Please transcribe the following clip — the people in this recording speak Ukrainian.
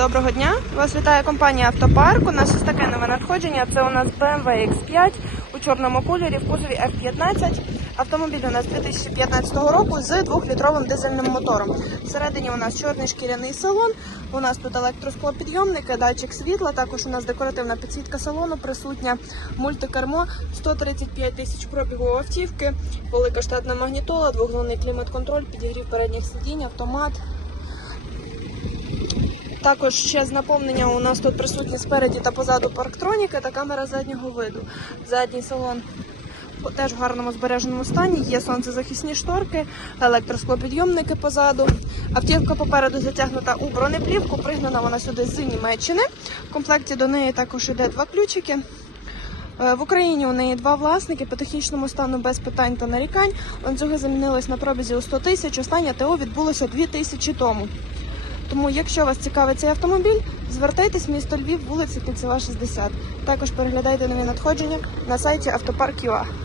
Доброго дня! Вас вітає компанія Автопарк. У нас ось таке нове надходження. Це у нас BMW X5 у чорному кольорі в кузові F15. Автомобіль у нас 2015 року з 2-літровим дизельним мотором. Всередині у нас чорний шкіряний салон. У нас тут електросклопідйомники, датчик світла. Також у нас декоративна підсвітка салону присутня, мультикермо, 135 тисяч пробігу автівки, велика штатна магнітола, двохзонний клімат-контроль, підігрів передніх сидінь, автомат. Також ще з наповнення у нас тут присутні спереді та позаду парктроніки та камера заднього виду. Задній салон теж в гарному збереженому стані. Є сонцезахисні шторки, електросклопідйомники позаду. Автівка попереду затягнута у бронеплівку. Пригнана вона сюди з Німеччини. В комплекті до неї також іде два ключики. Е, В Україні у неї два власники по технічному стану без питань та нарікань. Ланцюги замінились на пробізі у 100 тисяч. Останнє ТО відбулося 2 тисячі тому. Тому, якщо вас цікавить цей автомобіль, звертайтесь в місто Львів, вулиця Кільцева, 60. Також переглядайте нові надходження на сайті Автопарк.ua.